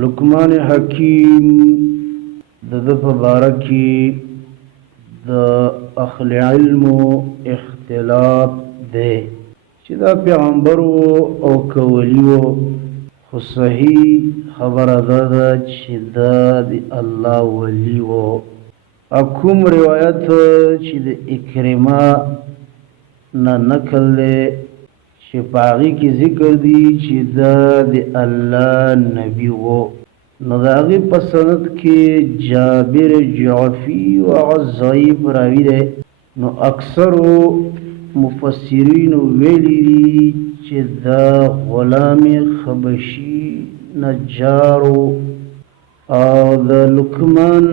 لقمان حکیم د په باره کې د اهل علم اختلاف دی چې دا پیغمبر او که ولی و، خو صحیح خبره ده چې دا د الله ولی و. کوم روایت چې د اکرمه نه نقل دی چې په هغې کې ذکر دی چې دا د الله نبی و، نو د هغې په سند کې جابر جعفي او هغه ضعیف راوي دی. نو اکثرو مفسرینو ویلي دي چې دا غلام خبشي نجارو او د لقمان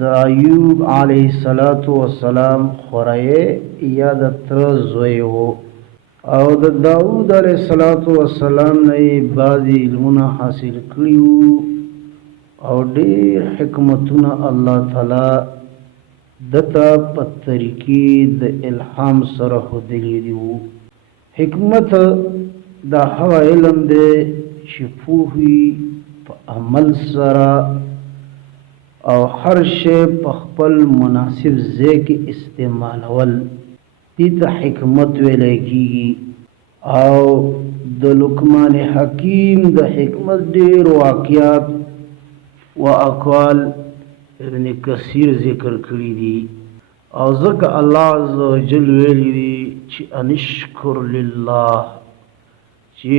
د ایوب علیه السلام خوریی یا د تره زوی و، او د داود علیه السلام نه یې بعضې علمونه حاصل کړي وو او ډېر حکمتونه الله تعالی دته په طریقې د الهام سره ښودلي دي وو. حکمت دا هغه علم دی چې پوهې په عمل سره او هر شی په خپل مناسب ځای کې استعمالول، دې ته حکمت ویلی کېږي. او د لقمان حکیم د حکمت ډېر واقعات و اقوال ابن کثیر ذکر کړي دي، او ځکه الله عز وجل ویلی دي چې انشکر لله، چې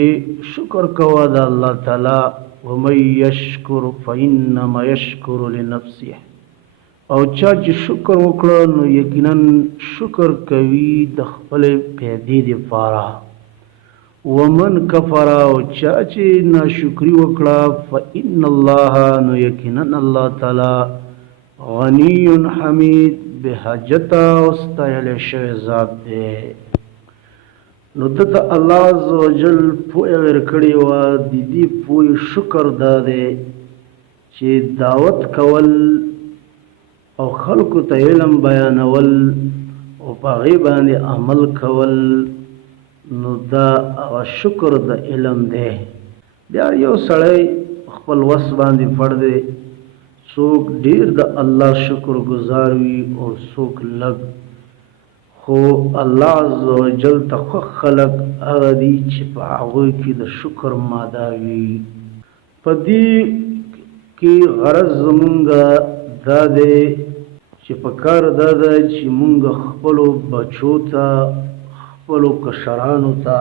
شکر کوه د الله تعالی. ومن یشکر فانما یشکر لنفسه، او چا چې شکر وکړه نو یقینا شکر کوي د خپلې پیدې دپاره. ومن کفر، او چا چې ناشکري وکړه فان الله، نو یقینا الله تعالی غنی حمید بحاجته او ستایلی شوی ذات دی. نو دته الله عز وجل پوهه ورکړې وه. د دې پوهې شکر دا دی چې دعوت کول او خلکو ته علم بیانول او په هغې باندې عمل کول، نو دا هغه شکر د علم دی. بیا یو سړی خپل وس باندې پړ دی، څوک ډېر د الله شکر ګزار وي او څوک لږ، خو الله عز وجل ته خوښ خلک هغه دي چې په هغوی کې د شکر ماده وي. په دې کې غرض زمونږ دا دی چې په کار دا ده چې مونږ خپلو بچو ته، خپلو کشرانو ته،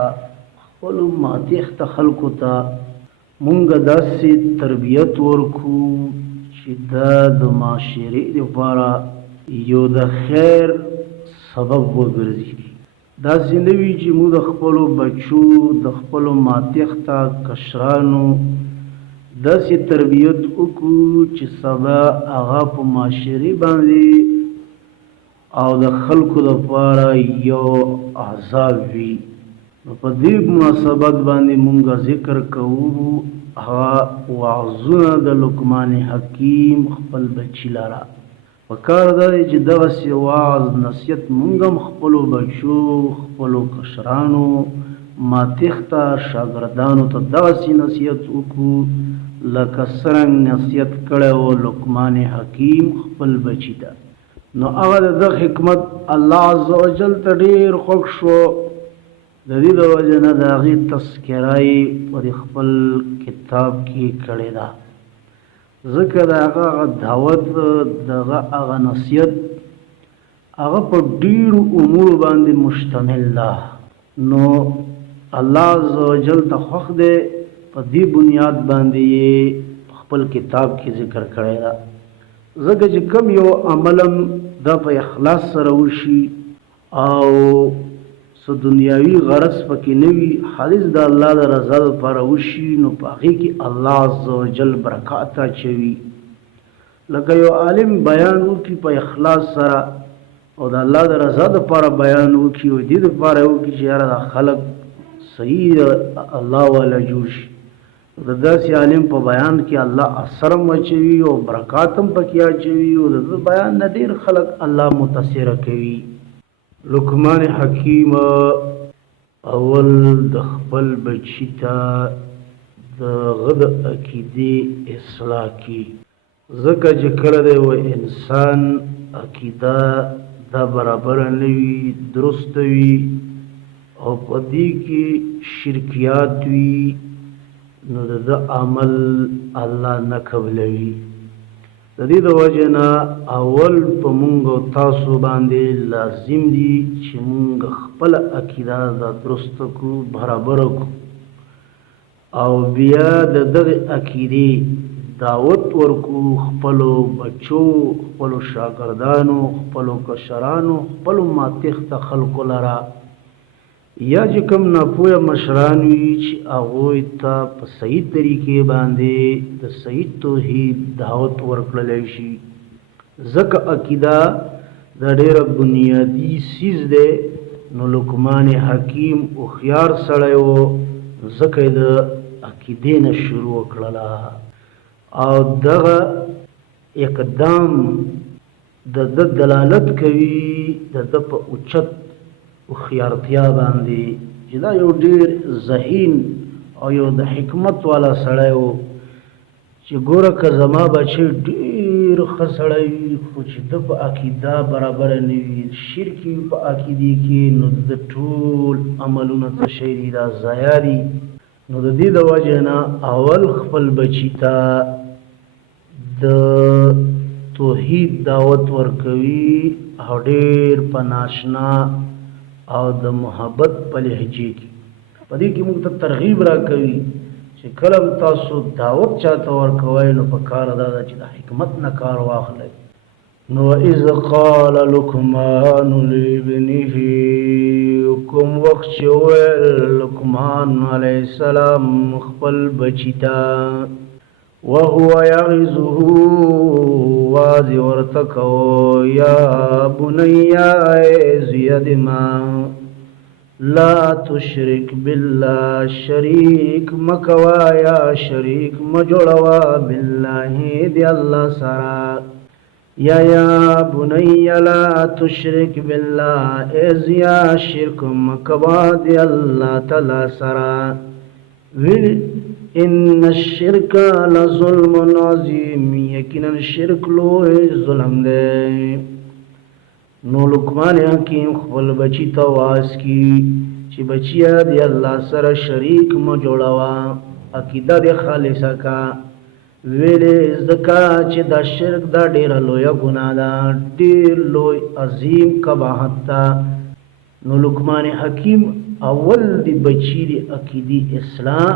خپلو ماتیخته خلکو ته مونږ داسې تربیت ورکو چې دا د معاشرې لپاره یو د خیر سبب وګرځي. داسې نه وي چې موږ د خپلو بچو، د خپلو ماتیخته کشرانو داسې تربیت وکړو چې سبا هغه په معاشرې باندې او د خلکو لپاره یو عذاب وي. نو په دې مناسبت باندې مونږ ذکر کوو هغه وعظونه د لقمان حکیم خپل بچي لره. پکار دا دی چې دغسې وعظ نصیحت مونږ هم خپلو بچو، خپلو کشرانو، ماتیخته شاګردانو ته دغسې نصیحت وکړو لکه څرنګه نصیحت کړی و لقمان حکیم خپل بچي ته. نو هغه د دغه حکمت الله عز وجل ته ډېر خوښ شو. د دې د وجې نه د هغې تذکره یې په خپل کتاب کې کړې ده، ځکه د هغه دعوت، د هغه نصیحت هغه په ډېرو امورو باندې مشتمل ده. نو الله عز وجل ته خوښ دی، په دې بنیاد باندې یې خپل کتاب کې ذکر کړی ده. ځکه چې کوم یو عمل هم دا په اخلاص سره وشي او څه دنیاوي غرض پکې نه وي، خالص د الله د رضا لپاره وشي، نو په هغې کې الله عز وجل برکات اچوي. لکه یو عالم بیان وکړي په اخلاص سره او د الله د رضا لپاره بیان وکړي او دې لپاره وکړي چې یاره دا خلک صحیح الله والا جوړ شي، د داسې عالم په بیان کې الله اثر هم اچوي او برکات هم پکې اچوي او د بیان نه ډېر خلک الله متاثره کوي. لقمان حکیم اول د خپل بچی ته غد عقیدی اصلاح کی ځکه چې کله دی و انسان عقیده دا برابر نه وي درست وي او په دې کې شرکیات وي نو د عمل الله نه قبلوي. د دې د وجې نه اول په مونږ او تاسو باندې لازم دي چې مونږ خپله عقیده دا درسته کړو برابره کړو او بیا د دغې عقیدې دعوت ورکو خپلو بچو خپلو شاګردانو خپلو کشرانو خپلو ماتښته خلکو لره یا چې کوم ناپوهه مشران وي چې هغوی ته په صحیح طریقې باندې د صحیح توحید دعوت ورکړلی شي ځکه عقیده دا ډېره بنیادي څیز دی. نو لقمان حکیم هوښیار سړی و ځکه یې د عقیدې نه شروع کړله او دغه اقدام د ده دلالت کوي د ده په اوچت هوښیارتیا باندې چې دا یو ډېر ذهین او یو د حکمت والا سړی و چې ګوره که زما بچی ډېر ښه سړی وي خو چې ده په عقیده برابره نه وي شرک وي په عقیدې کې نو د ټول عملونه څه شی دي دا ضایع دي. نو د دې د وجې نه اول خپل بچي ته د توحید دعوت ورکوي او ډېر په ناشنا او د محبت په لهجې کې په دې کې موږ ته ترغیب راکوي چې کله تاسو دعوت چاته ورکوئ نو په کار دا ده چې د حکمت نه کار واخلئ. نو اذ قال لقمان لابنه کوم وخت چې وویل لقمان علیه السلام خپل بچي ته وهو یعظه واز ورته کو یا بنیا زید ما لا تشرک بالله شریک مکوا یا شریک مجوړوا بالله دی الله سره یا بنی لا تشرک بالله ازیا شرک مکوا دی الله تعالی سره ان الشرک لظلم عظیم یقینا شرک لوی ظلم دی. نو لقمان حکیم خپل بچی ته واعظ کی چې بچیا دی الله سره شریک مه جوړوه عقیده دی خالصه کا ویلې ځکه چې دا شرک دا ډېره لویه ګناه ده ډېر لوی عظیم قباحت ده. نو لقمان حکیم اول دی بچی دی عقیدی اصلاح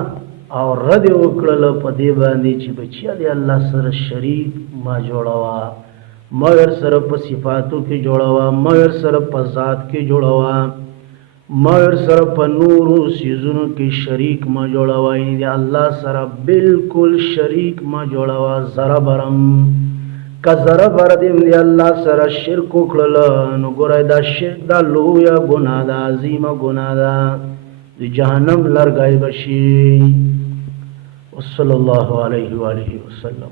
او رد وکړله په دې باندې چې بچیا دی الله سره شریک ما جوړوه مگر سره په صفاتو کې جوړوه مگر سره په ذات کې جوړوه مگر سره په نورو څیزونو کې شریک ما جوړوه یعنې د الله سره بالکل شریک ما جوړوه ذره برم که ذره بر دې د الله سره شرک وکړله نو ګوره دا شرک دا لویه ګناه ده عظیمه ګناه ده د جهنم لرګی به شي. وصلی الله علیه و آله وسلم.